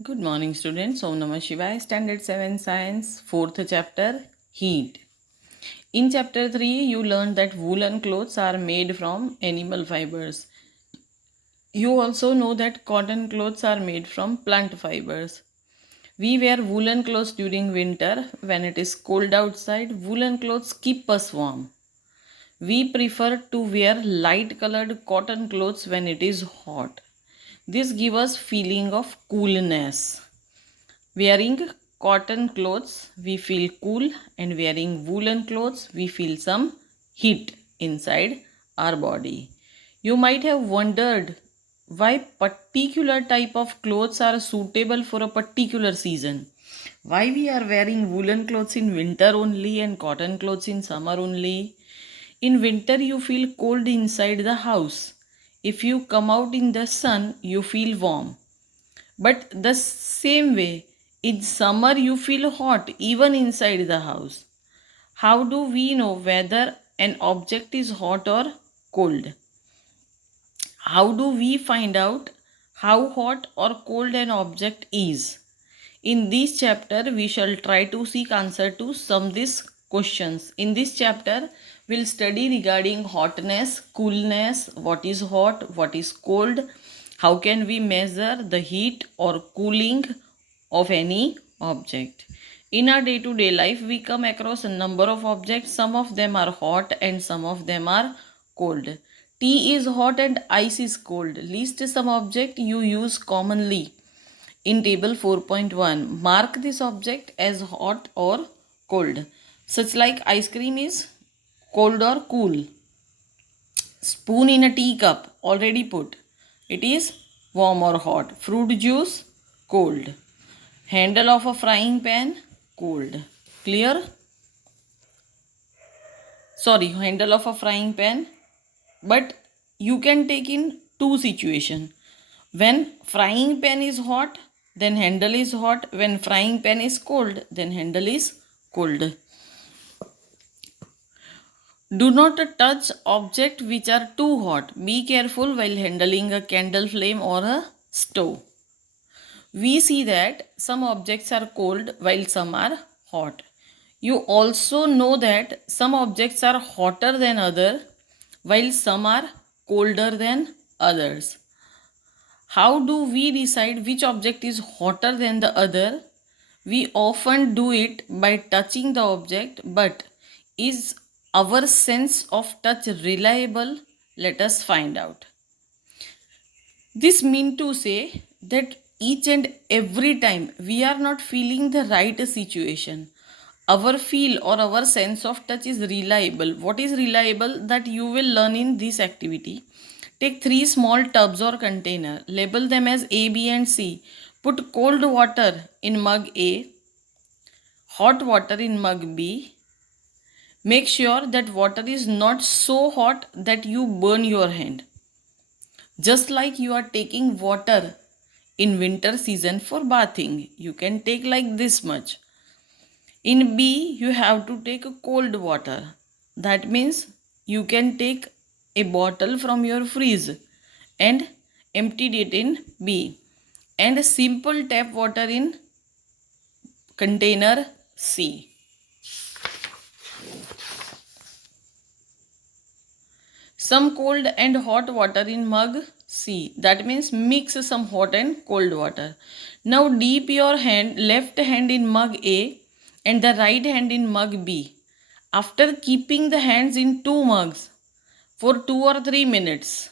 Good morning, students. Om Namah Shivaya. Standard 7 Science, 4th chapter, Heat. In chapter 3, you learned that woolen clothes are made from animal fibers. You also know that cotton clothes are made from plant fibers. We wear woolen clothes during winter. When it is cold outside, woolen clothes keep us warm. We prefer to wear light colored cotton clothes when it is hot. This gives us feeling of coolness. Wearing cotton clothes, we feel cool, and wearing woolen clothes, we feel some heat inside our body. You might have wondered why particular type of clothes are suitable for a particular season. Why we are wearing woolen clothes in winter only and cotton clothes in summer only. In winter, you feel cold inside the house. If you come out in the sun, you feel warm. But the same way, in summer you feel hot even inside the house. How do we know whether an object is hot or cold? How do we find out how hot or cold an object is? In this chapter, we shall try to seek answer to some these questions. In this chapter, we'll study regarding hotness, coolness, what is hot, what is cold, how can we measure the heat or cooling of any object. In our day-to-day life, we come across a number of objects. Some of them are hot and some of them are cold. Tea is hot and ice is cold. List some object you use commonly in table 4.1. Mark this object as hot or cold. Such like ice cream is cold or cool. Spoon in a teacup, already put. It is warm or hot. Fruit juice, cold. Handle of a frying pan, cold. Clear? Sorry, handle of a frying pan. But you can take in two situations. When frying pan is hot, then handle is hot. When frying pan is cold, then handle is cold. Do not touch objects which are too hot. Be careful while handling a candle flame or a stove. We see that some objects are cold while some are hot. You also know that some objects are hotter than others while some are colder than others. How do we decide which object is hotter than the other? We often do it by touching the object, but is our sense of touch reliable? Let us find out. This means to say that each and every time we are not feeling the right situation, our feel or our sense of touch is reliable. What is reliable? That you will learn in this activity. Take three small tubs or container, label them as A, B and C. Put cold water in mug A, hot water in mug B. Make sure that water is not so hot that you burn your hand. Just like you are taking water in winter season for bathing, you can take like this much. In B, you have to take cold water. That means you can take a bottle from your fridge and emptied it in B, and simple tap water in container C. Some cold and hot water in mug C. That means mix some hot and cold water. Now dip your left hand in mug A and the right hand in mug B. After keeping the hands in two mugs for 2 or 3 minutes,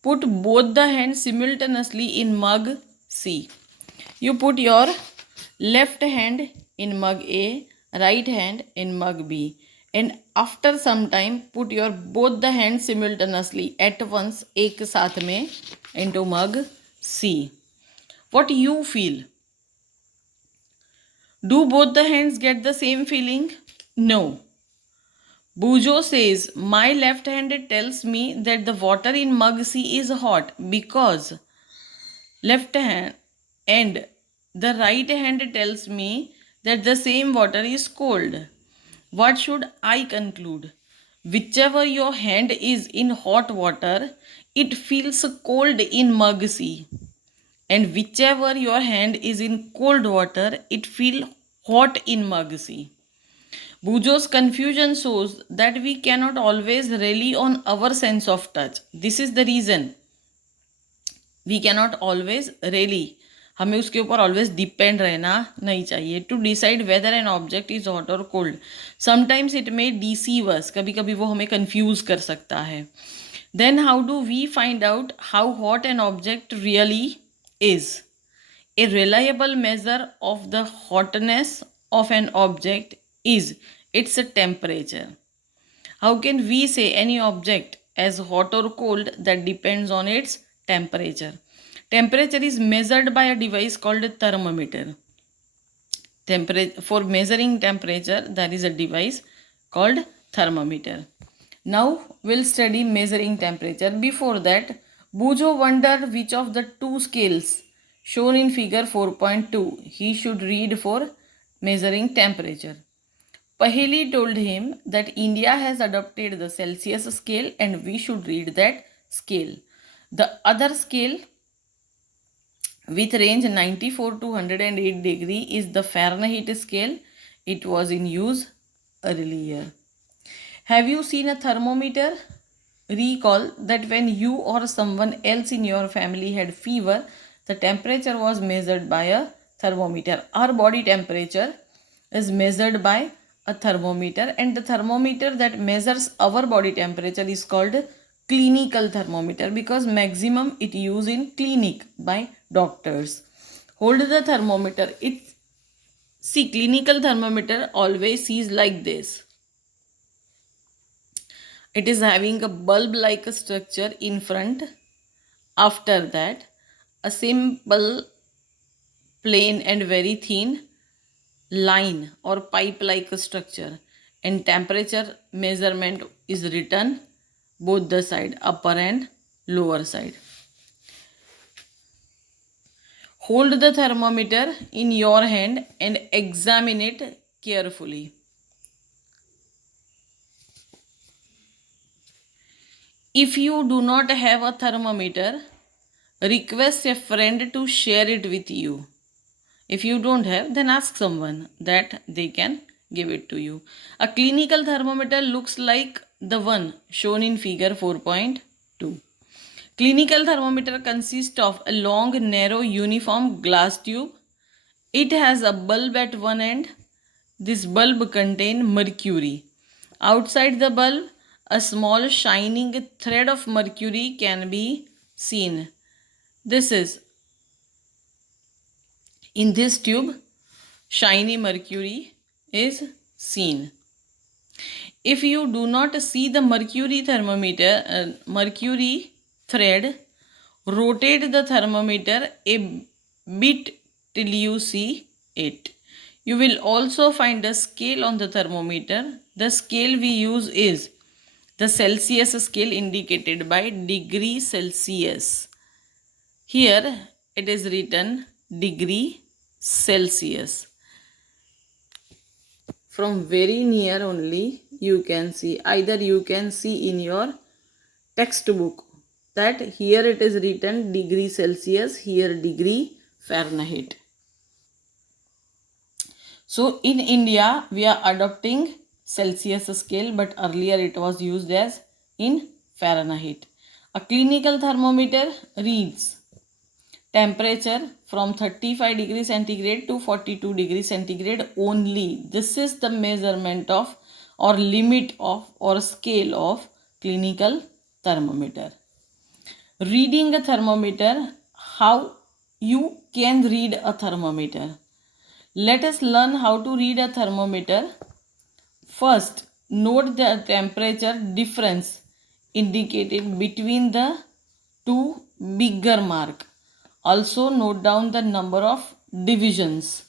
put both the hands simultaneously in mug C. You put your left hand in mug A, right hand in mug B, and after some time put your both the hands simultaneously at once एक साथ में into mug C. What you feel? Do both the hands get the same feeling? No. Bujo says, my left hand tells me that the water in mug C is hot because left hand, and the right hand tells me that the same water is cold. What should I conclude? Whichever your hand is in hot water, it feels cold in mug C. And whichever your hand is in cold water, it feel hot in mug. See. Bujo's confusion shows that we cannot always rely on our sense of touch. This is the reason we cannot always rely. हमें उसके ऊपर always depend रहना नहीं चाहिए to decide whether an object is hot और cold. Sometimes it may deceive us, कभी कभी वो हमें कंफ्यूज कर सकता है. Then how do we find out how hot an object really is? A reliable measure of the hotness of an object is its temperature. How can we say any object as hot or cold? That depends on its temperature. Temperature is measured by a device called a thermometer. For measuring temperature, there is a device called thermometer. Now we'll study measuring temperature. Before that, Bujo wondered which of the two scales shown in figure 4.2 he should read for measuring temperature. Paheli told him that India has adopted the Celsius scale and we should read that scale. The other scale with range 94 to 108 degree is the Fahrenheit scale. It was in use earlier. Have you seen a thermometer? Recall that when you or someone else in your family had fever, the temperature was measured by a thermometer. Our body temperature is measured by a thermometer, and the thermometer that measures our body temperature is called clinical thermometer because maximum it used in clinic by doctors. Hold the thermometer. Clinical thermometer always sees like this. It is having a bulb like structure in front. After that, a simple plain and very thin line or pipe like structure, and temperature measurement is written both the side, upper and lower side. Hold the thermometer in your hand and examine it carefully. If you do not have a thermometer, request a friend to share it with you. If you don't have, then ask someone that they can give it to you. A clinical thermometer looks like the one shown in figure 4.2. Clinical thermometer consists of a long, narrow, uniform glass tube. It has a bulb at one end. This bulb contains mercury. Outside the bulb, a small shining thread of mercury can be seen. In this tube, shiny mercury is seen. If you do not see the mercury thread, rotate the thermometer a bit till you see it. You will also find a scale on the thermometer. The scale we use is the Celsius scale indicated by degree Celsius. Here it is written degree Celsius. From very near only you can see, either you can see in your textbook that here it is written degree Celsius, here degree Fahrenheit. So in India we are adopting Celsius scale, but earlier it was used as in Fahrenheit. A clinical thermometer reads temperature from 35 degrees centigrade to 42 degrees centigrade only. This is the measurement of or limit of or scale of clinical thermometer. Reading a thermometer, how you can read a thermometer. Let us learn how to read a thermometer. First, note the temperature difference indicated between the two bigger mark. Also note down the number of divisions.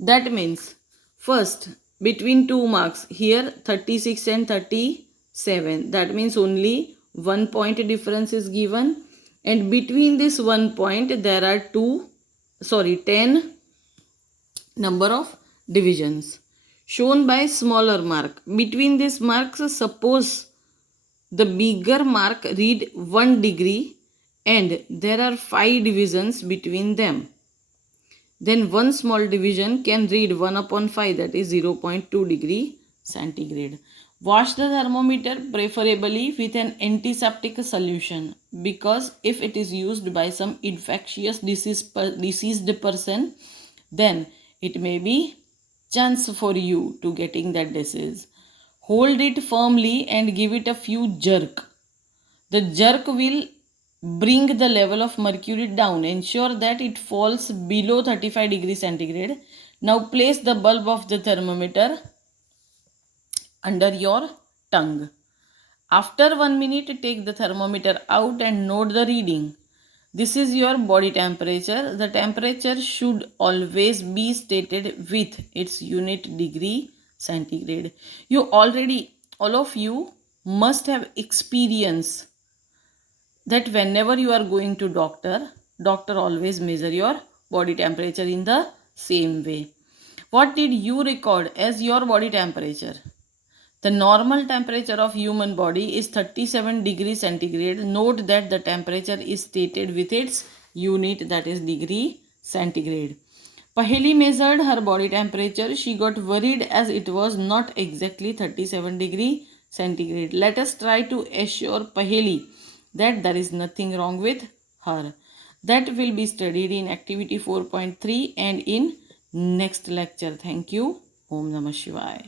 That means first between two marks, here 36 and 37. That means only 1 point difference is given, and between this 1 point there are 10 number of divisions shown by smaller mark. Between these marks, suppose the bigger mark read 1 degree and there are 5 divisions between them. Then one small division can read 1 upon 5, that is 0.2 degree centigrade. Wash the thermometer preferably with an antiseptic solution, because if it is used by some infectious diseased person, then it may be chance for you to getting that disease. Hold it firmly and give it a few jerk. The jerk will bring the level of mercury down. Ensure that it falls below 35 degrees centigrade. Now place the bulb of the thermometer under your tongue. After 1 minute, take the thermometer out and note the reading. This is your body temperature. The temperature should always be stated with its unit degree centigrade. All of you must have experience that whenever you are going to doctor always measure your body temperature in the same way. What did you record as your body temperature? The normal temperature of human body is 37 degrees centigrade. Note that the temperature is stated with its unit, that is degree centigrade. Paheli measured her body temperature. She got worried as it was not exactly 37 degree centigrade. Let us try to assure Paheli that there is nothing wrong with her. That will be studied in activity 4.3 and in next lecture. Thank you. Om Namah Shivaya.